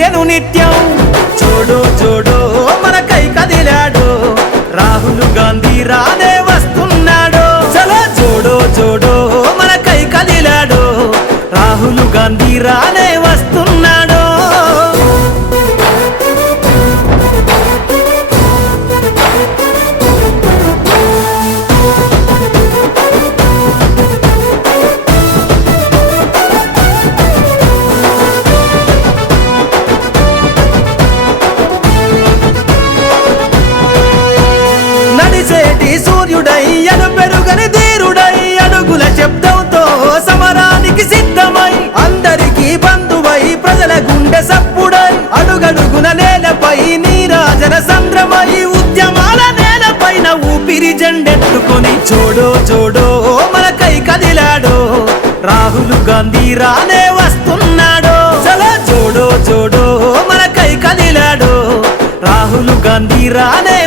నిత్యం. చూడు చూడు మనకై కదిలాడు. రాహుల్ గాంధీ రానే వస్తున్నాడు. చలో చూడు చూడు మనకై కదిలాడు. రాహుల్ గాంధీ రానే ఊపిరి జెండెత్తుకొని చూడో చూడో మనకై కదిలాడో. రాహుల్ గాంధీ రానే వస్తున్నాడో. చలో చూడో చూడో మనకై కదిలాడో. రాహుల్ గాంధీ రానే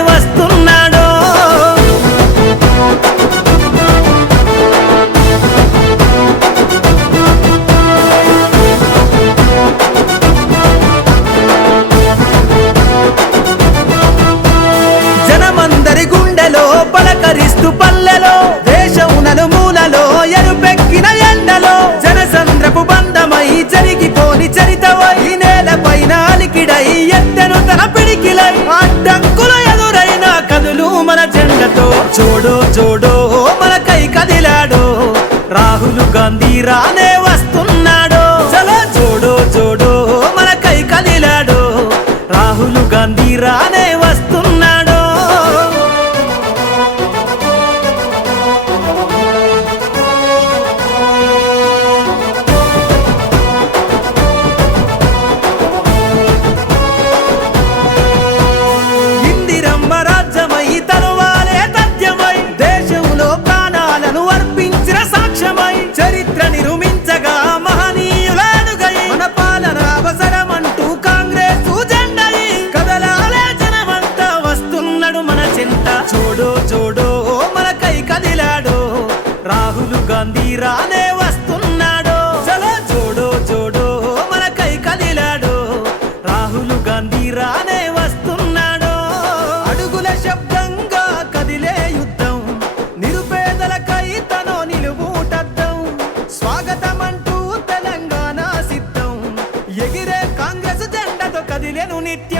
రాహుల్ గాంధీ రానే వస్తున్నాడో. చలో చూడో చూడో మనకై కదిలాడో. రాహుల్ గాంధీ రానే రానే వస్తున్నాడో. చలో చూడో చూడో మనకై కదిలాడో. రాహుల్ గాంధీ రానే వస్తున్నాడో. అడుగుల శబ్దంగా కదిలే యుద్ధం. నిరుపేదలకై తనో నిలువుటద్దం. స్వాగతమంటూ తెలంగాణ సిద్ధం. ఎగిరే కాంగ్రెస్ జెండతో కదిలేను నిత్యం.